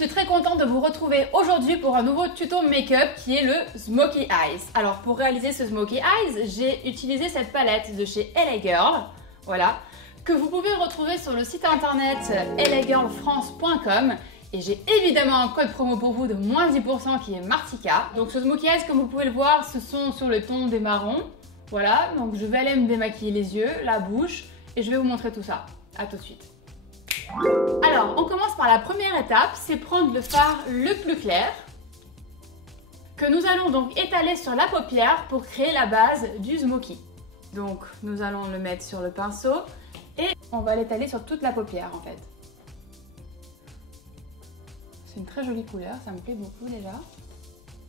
suis très contente de vous retrouver aujourd'hui pour un nouveau tuto make-up qui est le Smokey Eyes. Alors pour réaliser ce Smokey Eyes, j'ai utilisé cette palette de chez LA Girl, voilà, que vous pouvez retrouver sur le site internet lagirlfrance.com. Et j'ai évidemment un code promo pour vous de moins 10% qui est Martika. Donc ce Smokey Eyes, comme vous pouvez le voir, ce sont sur le ton des marrons. Voilà, donc je vais aller me démaquiller les yeux, la bouche et je vais vous montrer tout ça. A tout de suite. Alors, on commence par la première étape, c'est prendre le fard le plus clair que nous allons donc étaler sur la paupière pour créer la base du Smokey. Donc nous allons le mettre sur le pinceau et on va l'étaler sur toute la paupière en fait. C'est une très jolie couleur, ça me plaît beaucoup déjà.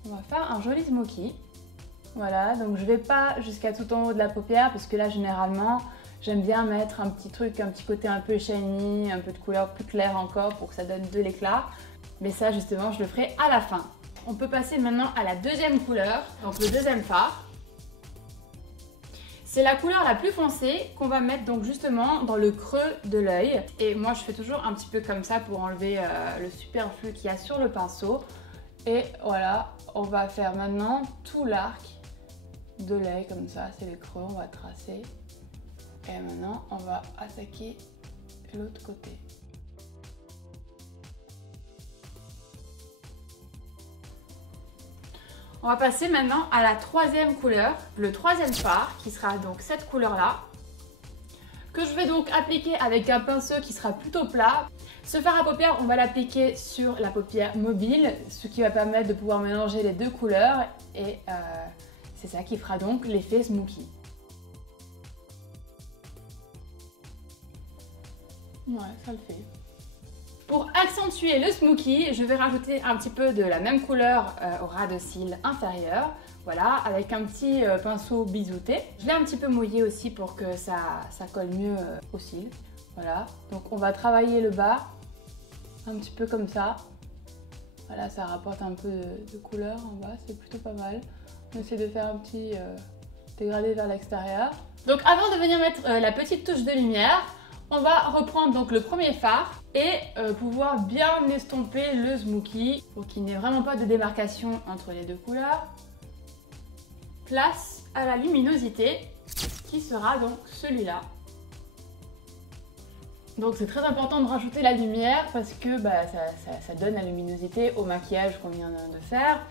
On va faire un joli Smokey. Voilà, donc je vais pas jusqu'à tout en haut de la paupière parce que là généralement j'aime bien mettre un petit truc, un petit côté un peu shiny, un peu de couleur plus claire encore pour que ça donne de l'éclat. Mais ça justement je le ferai à la fin. On peut passer maintenant à la deuxième couleur, donc le deuxième fard. C'est la couleur la plus foncée qu'on va mettre donc justement dans le creux de l'œil. Et moi je fais toujours un petit peu comme ça pour enlever le superflu qu'il y a sur le pinceau. Et voilà, on va faire maintenant tout l'arc de l'œil comme ça, c'est le creux, on va tracer. Et maintenant on va attaquer l'autre côté. On va passer maintenant à la troisième couleur, le troisième fard, qui sera donc cette couleur-là, que je vais donc appliquer avec un pinceau qui sera plutôt plat. Ce fard à paupières, on va l'appliquer sur la paupière mobile, ce qui va permettre de pouvoir mélanger les deux couleurs et c'est ça qui fera donc l'effet Smokey. Ouais, ça le fait. Pour accentuer le Smokey, je vais rajouter un petit peu de la même couleur au ras de cils inférieur. Voilà, avec un petit pinceau biseauté. Je l'ai un petit peu mouillé aussi pour que ça colle mieux aux cils. Voilà, donc on va travailler le bas, un petit peu comme ça. Voilà, ça rapporte un peu de couleur en bas, c'est plutôt pas mal. On essaie de faire un petit dégradé vers l'extérieur. Donc avant de venir mettre la petite touche de lumière, on va reprendre donc le premier fard et pouvoir bien estomper le Smokey pour qu'il n'y ait vraiment pas de démarcation entre les deux couleurs. Place à la luminosité qui sera donc celui-là. Donc c'est très important de rajouter la lumière parce que ça donne la luminosité au maquillage qu'on vient de faire.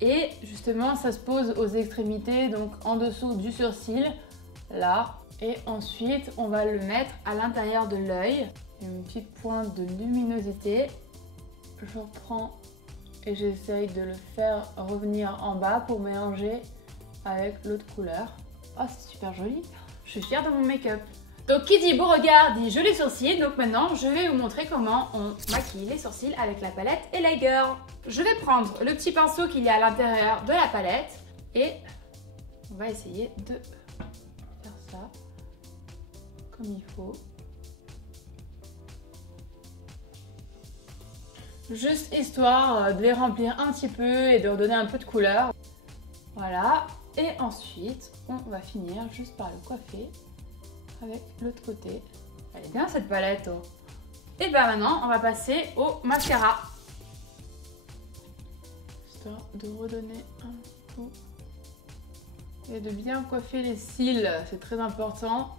Et justement ça se pose aux extrémités, donc en dessous du sourcil, là. Et ensuite, on va le mettre à l'intérieur de l'œil. Une petite pointe de luminosité. Je reprends et j'essaye de le faire revenir en bas pour mélanger avec l'autre couleur. Oh, c'est super joli. Je suis fière de mon make-up. Donc, qui dit beau regard dit joli sourcil. Donc maintenant, je vais vous montrer comment on maquille les sourcils avec la palette LA Girl. Je vais prendre le petit pinceau qu'il y a à l'intérieur de la palette et on va essayer de faire ça comme il faut. Juste histoire de les remplir un petit peu et de leur donner un peu de couleur. Voilà. Et ensuite, on va finir juste par le coiffer avec l'autre côté. Elle est bien cette palette. Oh. Et bien maintenant, on va passer au mascara. Histoire de redonner un coup. Et de bien coiffer les cils, c'est très important.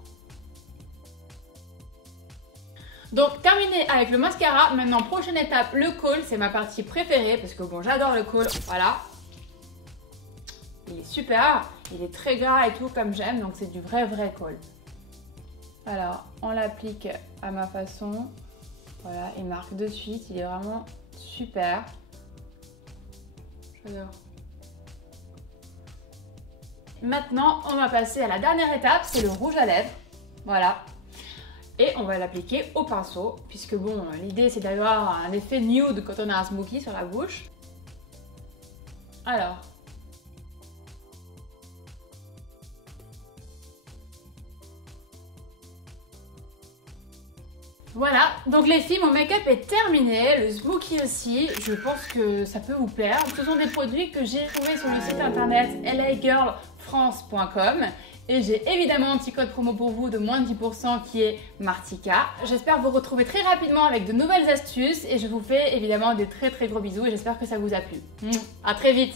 Donc terminé avec le mascara, maintenant prochaine étape, le col, c'est ma partie préférée parce que bon j'adore le col, voilà. Il est super, il est très gras et tout comme j'aime, donc c'est du vrai col. Alors on l'applique à ma façon, voilà, il marque de suite, il est vraiment super. J'adore. Maintenant on va passer à la dernière étape, c'est le rouge à lèvres, voilà. Et on va l'appliquer au pinceau, puisque bon, l'idée c'est d'avoir un effet nude quand on a un Smokey sur la bouche. Alors. Voilà, donc les filles, mon make-up est terminé, le Smokey aussi, je pense que ça peut vous plaire. Ce sont des produits que j'ai trouvés sur le site internet lagirlfrance.com Et j'ai évidemment un petit code promo pour vous de moins de 10% qui est Martika. J'espère vous retrouver très rapidement avec de nouvelles astuces et je vous fais évidemment des très gros bisous et j'espère que ça vous a plu. À très vite!